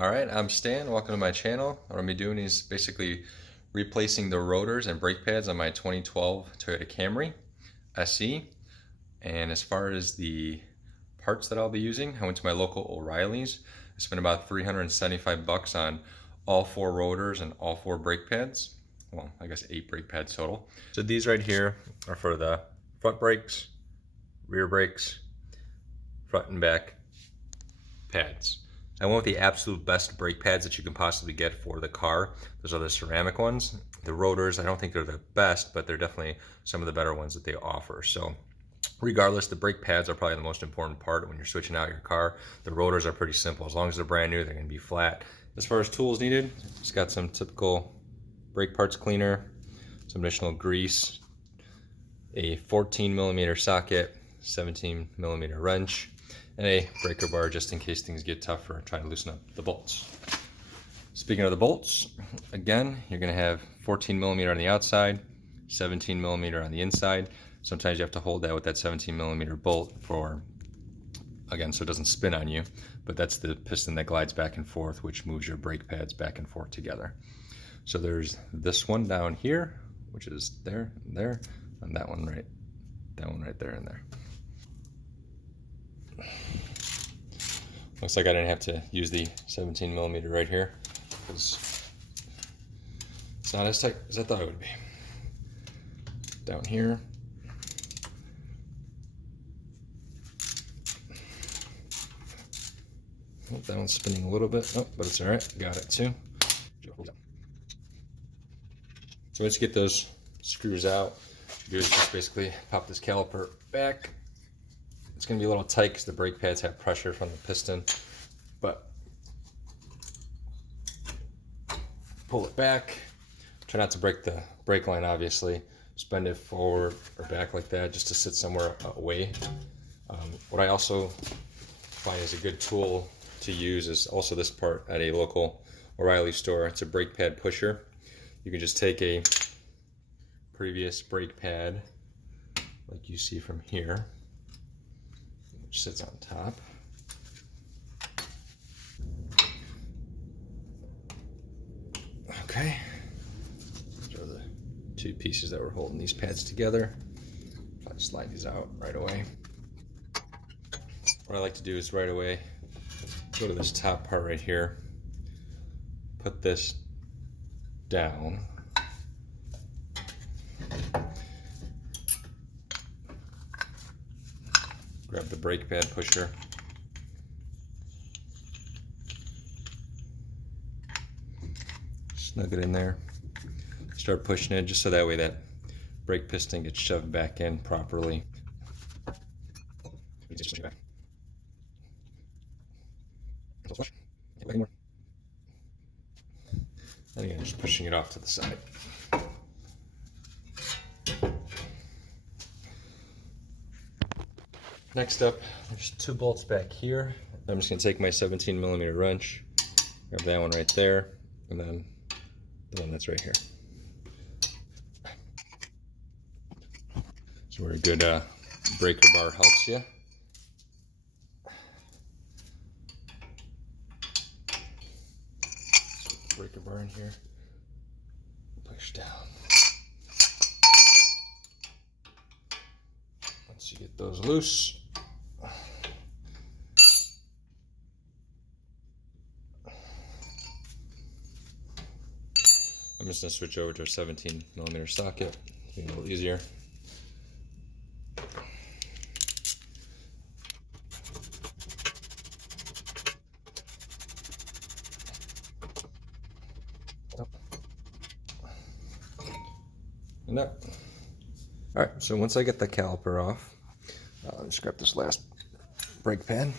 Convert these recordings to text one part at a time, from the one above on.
Alright, I'm Stan. Welcome to my channel. What I'm going to be doing is basically replacing the rotors and brake pads on my 2012 Toyota Camry SE. And as far as the parts that I'll be using, I went to my local O'Reilly's. I spent about $375 on all 4 rotors and all 4 brake pads. Well, I guess 8 brake pads total. So these right here are for the front brakes, rear brakes, front and back pads. I went with the absolute best brake pads that you can possibly get for the car. Those are the ceramic ones. The rotors, I don't think they're the best, but they're definitely some of the better ones that they offer. So regardless, the brake pads are probably the most important part when you're switching out your car. The rotors are pretty simple. As long as they're brand new, they're going to be flat. As far as tools needed, just got some typical brake parts cleaner, some additional grease, a 14mm socket, 17mm wrench, and a breaker bar just in case things get tougher trying to loosen up the bolts. Speaking of the bolts, again, you're going to have 14mm on the outside, 17mm on the inside. Sometimes you have to hold that with that 17mm bolt for, again, so it doesn't spin on you, but that's the piston that glides back and forth, which moves your brake pads back and forth together. So there's this one down here, which is there and there, and that one right there and there. Looks like I didn't have to use the 17mm right here because it's not as tight as I thought it would be. Down here. Oh, that one's spinning a little bit. Oh, but it's all right. Got it too. So once you get those screws out, what you do is just basically pop this caliper back. It's going to be a little tight because the brake pads have pressure from the piston, but pull it back. Try not to break the brake line, obviously. Just bend it forward or back like that just to sit somewhere away. What I also find is a good tool to use is also this part at a local O'Reilly store. It's a brake pad pusher. You can just take a previous brake pad like you see from here, which sits on top. Okay, those are the 2 pieces that were holding these pads together. I'll just slide these out right away. What I like to do is right away go to this top part right here, put this down, grab the brake pad pusher, snug it in there, start pushing it just so that way that brake piston gets shoved back in properly. And again, just pushing it off to the side. Next up, there's 2 bolts back here. I'm just going to take my 17mm wrench, grab that one right there, and then the one that's right here. So where a good breaker bar helps you. Breaker bar in here, push down. Once you get those loose, I'm just going to switch over to a 17mm socket, make it a little easier. And that. All right, so once I get the caliper off, just grab this last brake pad.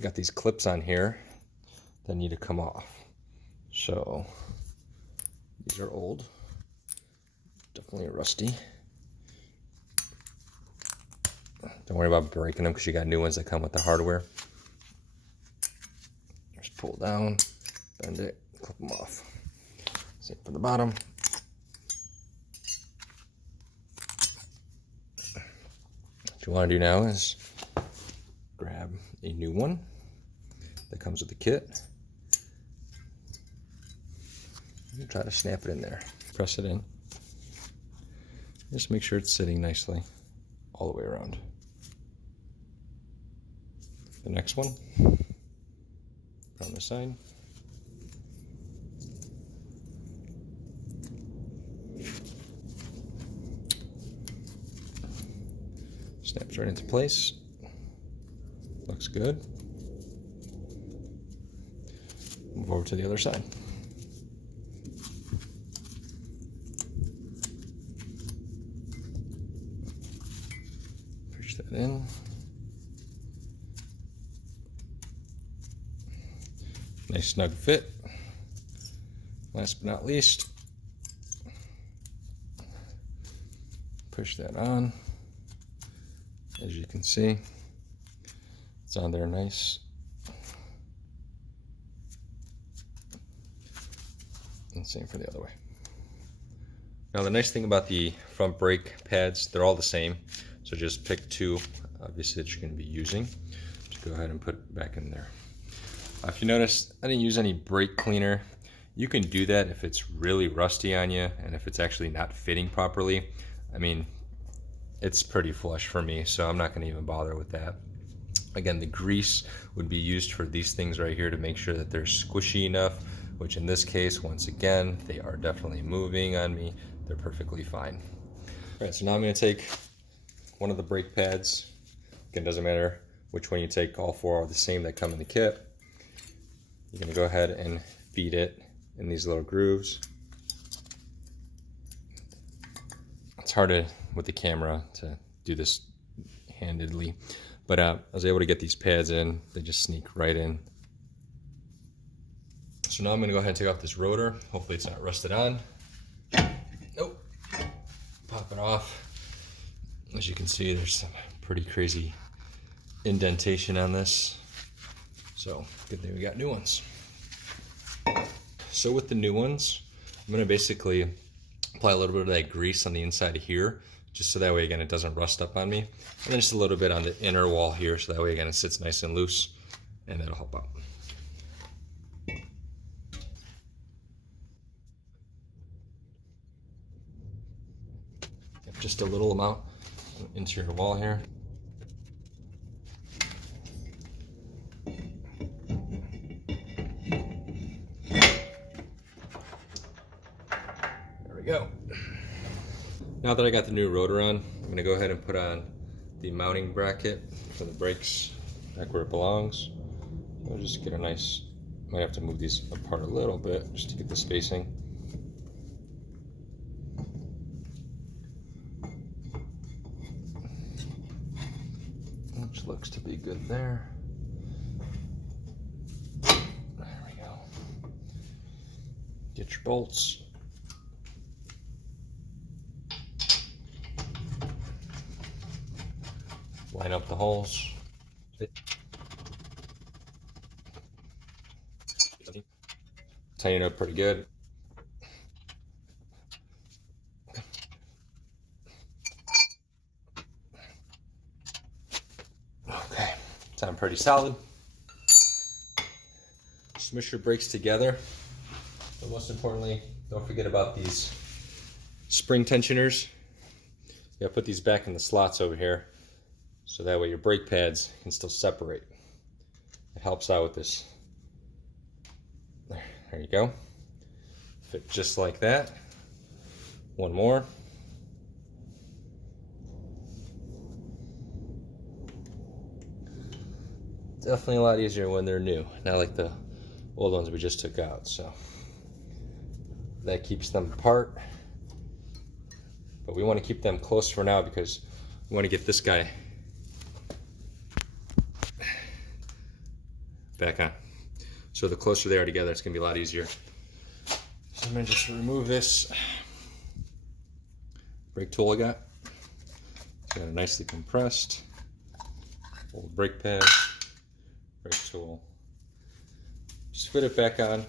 Got these clips on here that need to come off. So these are old, definitely rusty. Don't worry about breaking them because you got new ones that come with the hardware. Just pull down, bend it, clip them off. Same for the bottom. What you want to do now is grab a new one that comes with the kit, Try to snap it in there. Press it in. Just make sure it's sitting nicely all the way around. The next one, on the side. Snaps right into place. Looks good. Move over to the other side. Push that in. Nice snug fit. Last but not least, push that on. As you can see, it's on there nice. And same for the other way. Now the nice thing about the front brake pads, they're all the same. So just pick two, obviously, that you're going to be using. Just go ahead and put it back in there. If you notice, I didn't use any brake cleaner. You can do that if it's really rusty on you and if it's actually not fitting properly. I mean, it's pretty flush for me, so I'm not going to even bother with that. Again, the grease would be used for these things right here to make sure that they're squishy enough, which in this case, once again, they are definitely moving on me. They're perfectly fine. All right, so now I'm going to take one of the brake pads. Again, it doesn't matter which one you take, all four are the same that come in the kit. You're going to go ahead and feed it in these little grooves. It's hard with the camera to do this handedly, but I was able to get these pads in. They just sneak right in. So now I'm going to go ahead and take off this rotor. Hopefully it's not rusted on. Nope. Pop it off. As you can see, there's some pretty crazy indentation on this. So good thing we got new ones. So with the new ones, I'm going to basically apply a little bit of that grease on the inside of here, just so that way, again, it doesn't rust up on me. And then just a little bit on the inner wall here, so that way, again, it sits nice and loose, and that'll help out. Just a little amount into your wall here. There we go. Now that I got the new rotor on, I'm going to go ahead and put on the mounting bracket for the brakes back where it belongs. I'll just get a nice, might have to move these apart a little bit just to get the spacing. Which looks to be good there. There we go. Get your bolts. Line up the holes. Tighten it up pretty good. Okay, sound pretty solid. Smush your brakes together. But most importantly, don't forget about these spring tensioners. You gotta put these back in the slots over here, so that way your brake pads can still separate. It helps out with this. There you go. Fit just like that. One more. Definitely a lot easier when they're new, not like the old ones we just took out. So that keeps them apart. But we want to keep them close for now because we want to get this guy back on. So the closer they are together, it's going to be a lot easier. So I'm going to just remove this brake tool I got. Got it nicely compressed. Old brake pad, brake tool. Just fit it back on.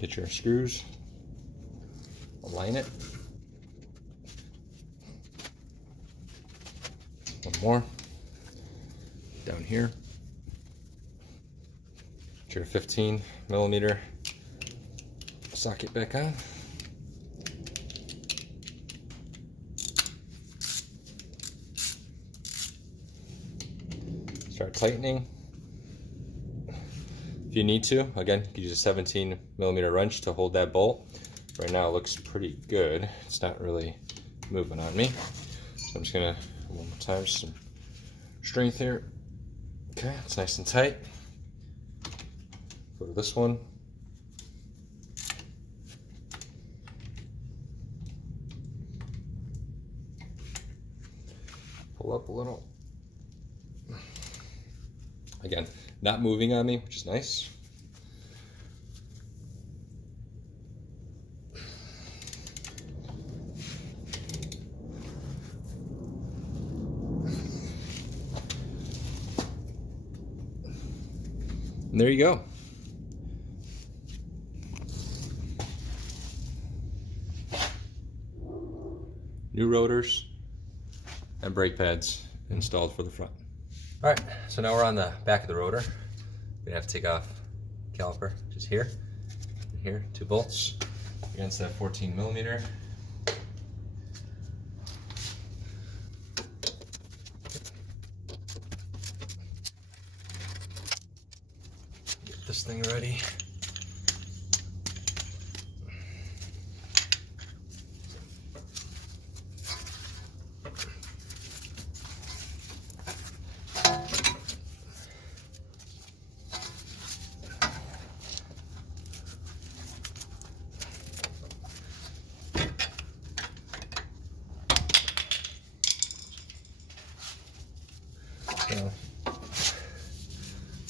Get your screws, align it. One more down here. Get your 15mm socket back on. Start tightening. If you need to, again, you can use a 17mm wrench to hold that bolt. Right now it looks pretty good. It's not really moving on me. So I'm just gonna, one more time, just some strength here. Okay, it's nice and tight. Go to this one. Pull up a little. Again, not moving on me, which is nice. And there you go. New rotors and brake pads installed for the front. All right, so now we're on the back of the rotor. We're gonna have to take off caliper, just here, and here, 2 bolts against that 14mm. Get this thing ready.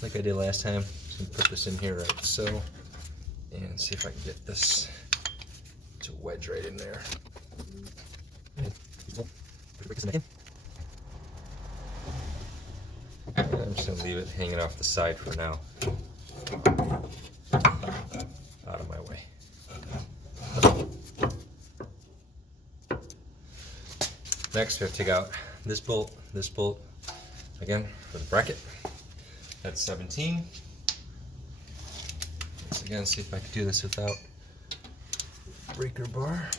Like I did last time, just gonna put this in here right so, and see if I can get this to wedge right in there. I'm just gonna leave it hanging off the side for now. Out of my way. Next, we have to take out this bolt, again, for the bracket. That's 17. Once again, see if I can do this without breaker bar.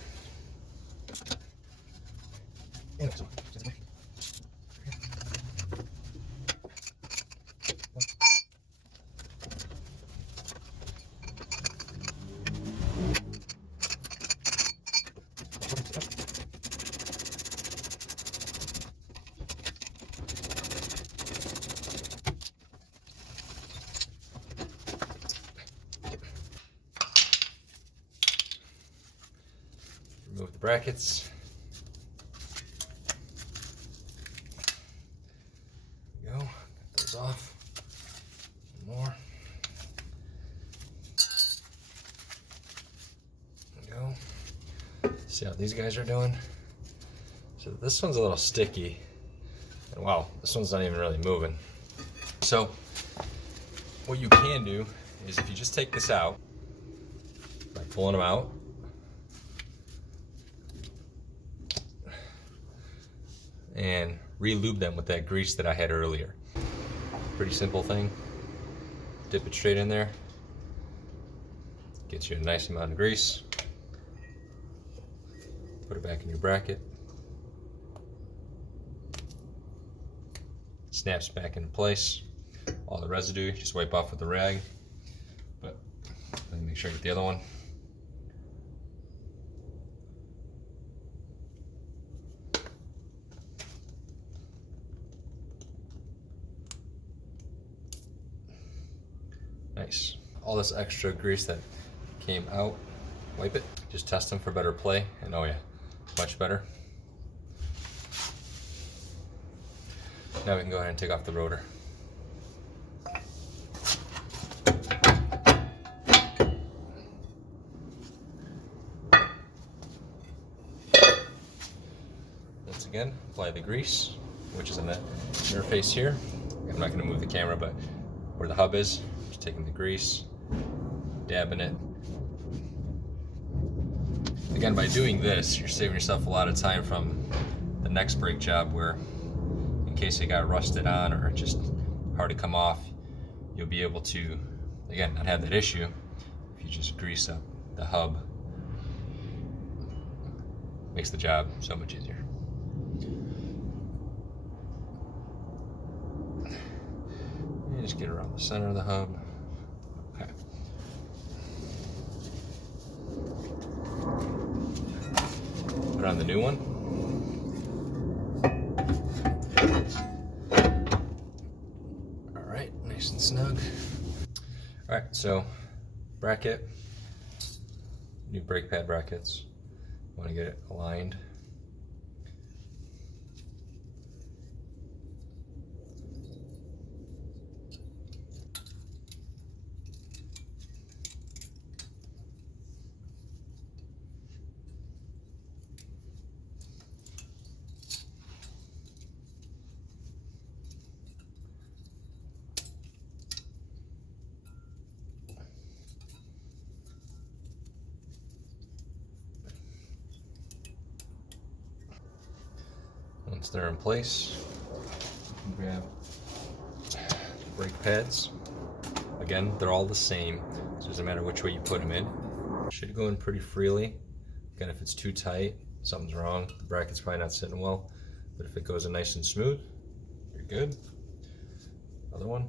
Remove the brackets. There we go. Get those off. One more. There we go. See how these guys are doing? So this one's a little sticky. And wow, this one's not even really moving. So what you can do is if you just take this out, by pulling them out, and re-lube them with that grease that I had earlier. Pretty simple thing. Dip it straight in there. Gets you a nice amount of grease. Put it back in your bracket. Snaps back into place. All the residue, just wipe off with a rag. But let me make sure I get the other one. Nice. All this extra grease that came out, wipe it. Just test them for better play, and oh yeah, much better. Now we can go ahead and take off the rotor. Once again, apply the grease, which is in the interface here. I'm not going to move the camera, but where the hub is, just taking the grease, dabbing it. Again, by doing this, you're saving yourself a lot of time from the next brake job where, in case it got rusted on or just hard to come off, you'll be able to again, not have that issue if you just grease up the hub. Makes the job so much easier. And just get around the center of the hub. Okay. Put on the new one. All right, nice and snug. All right, so bracket, new brake pad brackets. Want to get it aligned. Once they're in place, you can grab the brake pads. Again, they're all the same, so it doesn't matter which way you put them in. Should go in pretty freely. Again, if it's too tight, something's wrong. The bracket's probably not sitting well, but if it goes in nice and smooth, you're good. Other one.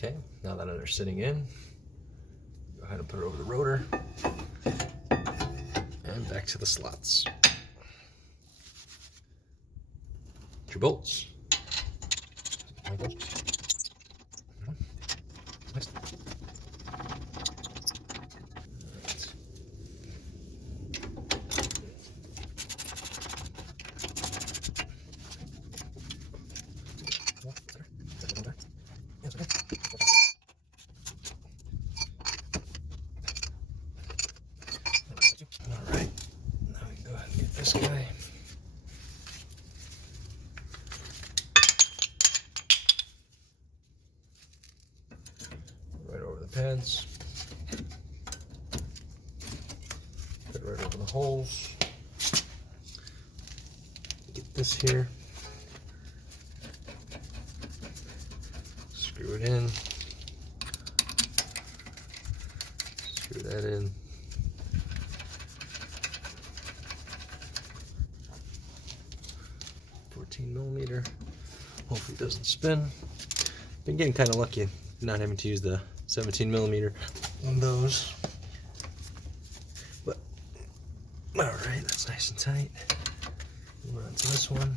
Okay, now that they're sitting in, go ahead and put it over the rotor and back to the slots. Get your bolts. Alright, now we can go ahead and get this guy. Right over the pads. Put it right over the holes. Get this here. Screw it in. Screw that in. $14mm. Hopefully it doesn't spin. Been getting kind of lucky not having to use the 17mm on those. But alright, that's nice and tight. Move on to this one.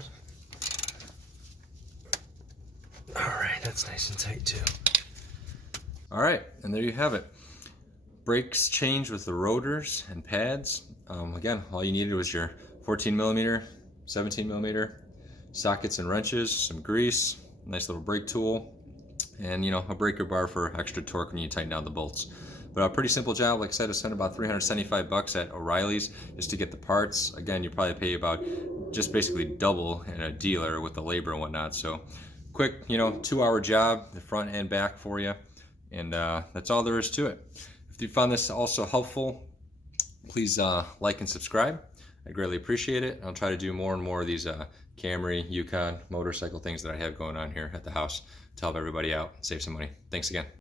Alright, that's nice and tight too. Alright, and there you have it. Brakes changed with the rotors and pads. Again, all you needed was your 14mm, 17mm, sockets and wrenches, some grease, nice little brake tool, and a breaker bar for extra torque when you tighten down the bolts. But a pretty simple job. Like I said, I spent about $375 at O'Reilly's just to get the parts. Again, you probably pay about just basically double in a dealer with the labor and whatnot. So quick, 2-hour job, the front and back for you. And that's all there is to it. If you found this also helpful, please like and subscribe. I greatly appreciate it. I'll try to do more and more of these Camry, Yukon, motorcycle things that I have going on here at the house to help everybody out, save some money. Thanks again.